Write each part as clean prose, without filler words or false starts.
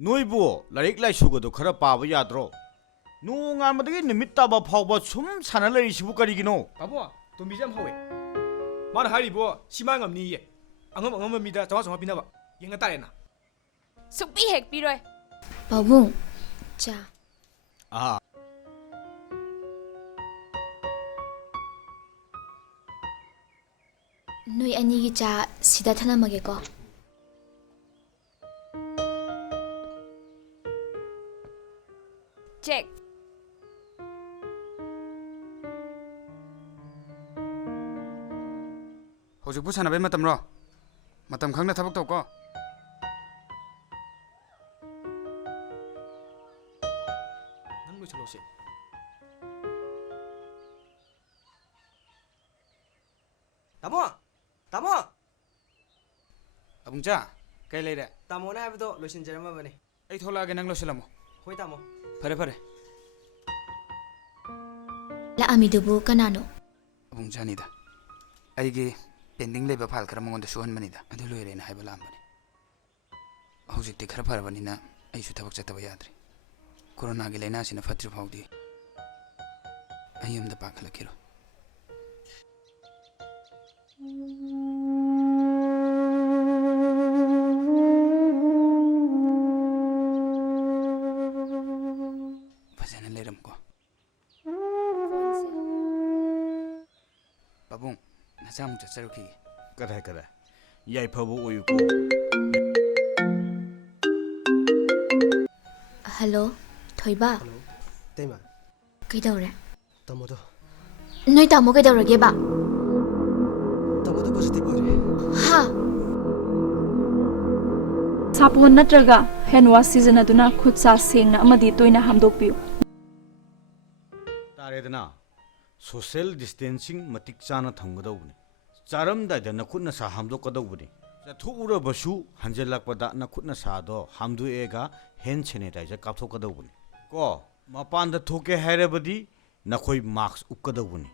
ꯅꯣꯏꯕꯨ ꯂꯥꯏꯔꯤꯛ ꯂꯥꯏꯁꯨꯒꯗꯣ ꯈꯔ ꯄꯥꯕ ꯌꯥꯗ꯭ꯔꯣ? ꯅꯣꯡꯉꯥꯟꯕꯗꯒꯤ ꯅꯨꯃꯤꯠ ꯇꯥꯕ ꯐꯥꯎꯕ ꯁꯨꯝ ꯁꯥꯟꯅ ꯂꯩꯔꯤꯁꯤꯕꯨ ꯀꯔꯤꯒꯤꯅꯣ? ꯄꯥꯕꯨ ꯇꯣꯝꯕꯤꯁꯦ ꯌꯥꯝ ꯍꯧꯋꯦ. ꯃꯥꯅ ꯍꯥꯏꯔꯤꯕꯣ ꯁꯤꯃꯥ ꯉꯝꯅꯤꯌꯦ. ꯑꯉꯝꯕ ꯃꯤꯗ ꯆꯥꯝꯃꯉꯥ ꯄꯤꯅꯕ. ꯌꯦꯡꯉ ꯇꯥꯔꯦꯅ. ꯁꯨꯛꯄꯤ ꯍꯦꯛ ꯄꯤꯔꯣꯏ. ꯄꯥꯕꯨꯡ ꯆꯥ. ꯅꯣꯏ ꯑꯅꯤꯒꯤ ꯆꯥ ꯁꯤꯗ ꯊꯅꯝꯃꯒꯦꯀꯣ. ꯆꯦꯛ. ꯍꯧꯖꯤꯛꯄꯨ ꯁꯥꯟꯅꯕꯩ ꯃꯇꯝꯔꯣ? ꯃꯇꯝ ꯈꯪꯅ ꯊꯕꯛ ꯇꯧꯀꯣ. ꯅꯪ ꯂꯣꯏꯁꯤꯜꯂꯣꯁꯦ. ꯇꯥꯃꯣ ꯑꯕꯨꯡꯆꯥ ꯀꯩ ꯂꯩꯔꯦ? ꯇꯥꯃꯣꯅ ꯍꯥꯏꯕꯗꯣ ꯂꯣꯏꯁꯤꯟꯖꯔꯝꯃꯕꯅꯤ. ꯑꯩ ꯊꯣꯛꯂꯛꯑꯒꯦ, ꯅꯪ ꯂꯣꯏꯁꯤꯜꯂꯝꯃꯣ. ꯍꯣꯏ ꯇꯥꯃꯣ. ꯐꯔꯦ. ꯂꯥꯛꯑꯝꯃꯤꯗꯨꯕꯨ ꯀꯅꯥꯅꯣ? ꯑꯕꯨꯡꯆꯥꯅꯤꯗ. ꯑꯩꯒꯤ ꯄꯦꯟꯗꯤꯡ ꯂꯩꯕ ꯐꯥꯏꯜ ꯈꯔ ꯃꯉꯣꯟꯗ ꯁꯨꯍꯟꯕꯅꯤꯗ. ꯑꯗꯨ ꯂꯣꯏꯔꯦꯅ ꯍꯥꯏꯕ ꯂꯥꯛꯑꯝꯕꯅꯤ. ꯍꯧꯖꯤꯛꯇꯤ ꯈꯔ ꯐꯔꯕꯅꯤꯅ ꯑꯩꯁꯨ ꯊꯕꯛ ꯆꯠꯇꯕ ꯌꯥꯗ꯭ꯔꯦ. ꯀꯣꯔꯣꯅꯥꯒꯤ ꯂꯥꯏꯅꯥꯁꯤꯅ ꯐꯠꯇ꯭ꯔꯤ ꯐꯥꯎꯗꯤ ꯑꯩ ꯌꯨꯝꯗ ꯄꯥꯡꯈꯠꯂꯛꯈꯤꯔꯣꯏ. ꯐꯖꯅ ꯂꯩꯔꯝꯀꯣ. ꯄꯥꯕꯨꯡ ꯅꯆꯥꯃꯨꯛ ꯆꯠꯆꯔꯨꯈꯤꯒꯦ. ꯀꯗꯥꯏ ꯌꯥꯏꯐꯕ ꯑꯣꯏꯌꯨꯀꯣ. ꯍꯜꯂꯣ ꯊꯣꯏꯕ. ꯍꯜꯂꯣ ꯇꯩꯃ. ꯀꯩꯗꯧꯔꯦ? ꯇꯥꯃꯣꯗꯣ. ꯅꯣꯏ ꯇꯥꯃꯣ ꯀꯩꯗꯧꯔꯒꯦꯕ? ꯇꯥꯃꯣꯗꯣ ꯄꯣꯖꯤꯇꯤꯚ ꯑꯣꯏꯔꯦ. ꯍꯥ? ꯁꯥꯄꯣꯟ ꯅꯠꯇ꯭ꯔꯒ ꯍꯦꯟꯋꯥꯁ ꯁꯤꯖꯤꯟꯅꯗꯨꯅ ꯈꯨꯠ ꯁꯥ ꯁꯦꯡꯅ ꯑꯃꯗꯤ ꯇꯣꯏꯅ ꯍꯥꯝꯗꯣꯛꯄꯤꯌꯨ. ꯇꯥꯔꯦꯗꯅ ꯁꯣꯁꯤꯌꯦꯜ ꯗꯤꯁꯇꯦꯟꯁꯤꯡ ꯃꯇꯤꯛ ꯆꯥꯅ ꯊꯝꯒꯗꯧꯕꯅꯤ. ꯆꯥꯔꯝꯗꯥꯏꯗ ꯅꯈꯨꯠ ꯅꯁꯥ ꯍꯥꯝꯗꯣꯛꯀꯗꯧꯕꯅꯤ. ꯆꯠꯊꯣꯛꯎꯔꯕꯁꯨ ꯍꯟꯖꯤꯜꯂꯛꯄꯗ ꯅꯈꯨꯠ ꯅꯁꯥꯗꯣ ꯍꯥꯝꯗꯣꯛꯑꯒ ꯍꯦꯟ ꯁꯦꯅꯤꯇꯥꯏꯖꯔ ꯀꯥꯞꯊꯣꯛꯀꯗꯧꯕꯅꯤ. ꯀꯣ ꯃꯄꯥꯟꯗ ꯊꯣꯛꯀꯦ ꯍꯥꯏꯔꯕꯗꯤ ꯅꯈꯣꯏ ꯃꯥꯛꯁ ꯎꯞꯀꯗꯧꯕꯅꯤ.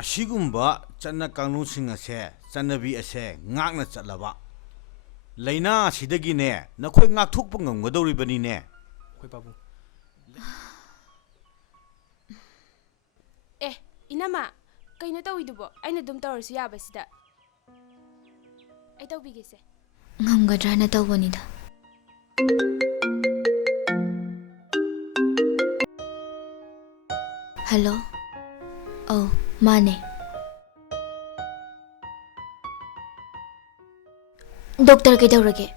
ꯑꯁꯤꯒꯨꯝꯕ ꯆꯠꯅ ꯀꯥꯡꯂꯣꯟꯁꯤꯡ ꯑꯁꯦ, ꯆꯠꯅꯕꯤ ꯑꯁꯦ ꯉꯥꯛꯅ ꯆꯠꯂꯕ ꯂꯩꯅꯥ ꯑꯁꯤꯗꯒꯤꯅꯦ ꯅꯈꯣꯏ ꯉꯥꯛꯊꯣꯛꯄ ꯉꯝꯒꯗꯧꯔꯤꯕꯅꯤꯅꯦ. ꯑꯩꯈꯣꯏ ꯄꯥꯕꯨꯡ. ꯏꯅꯝꯃ ꯀꯩꯅꯣ ꯇꯧꯋꯤꯗꯨꯕꯣ? ꯑꯩꯅ ꯑꯗꯨꯝ ꯇꯧꯔꯁꯨ ꯌꯥꯕꯁꯤꯗ. ꯑꯩ ꯇꯧꯕꯤꯒꯦꯁꯦ. ꯉꯝꯒꯗ꯭ꯔꯥꯅ ꯇꯧꯕꯅꯤꯗ. ꯍꯜꯂꯣ. ꯑꯧ ꯃꯥꯅꯦ. ꯗꯣꯛꯇꯔ ꯀꯩꯗꯧꯔꯒꯦ?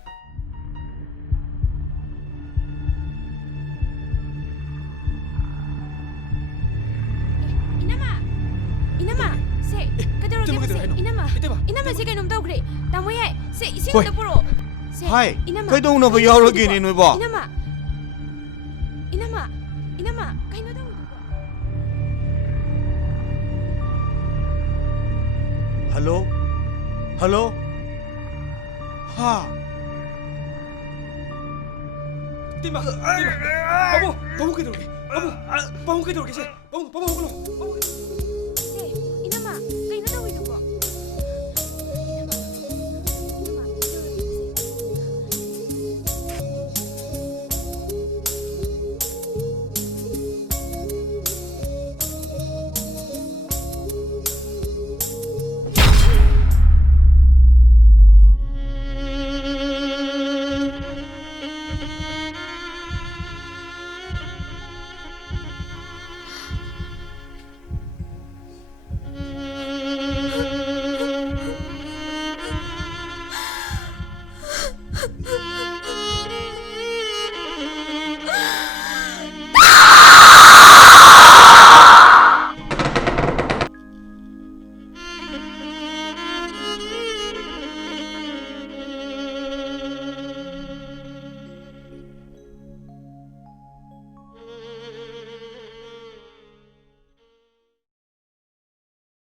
이나마 세 그놈 더 그래. 나무에 세 이승도 보러. 하이. 그동안은 여러개니 너봐. 이나마 가이노 더. 할로. 하. 띠마. 바보. 바보 그대로. 바보 그대로 계세. 바보.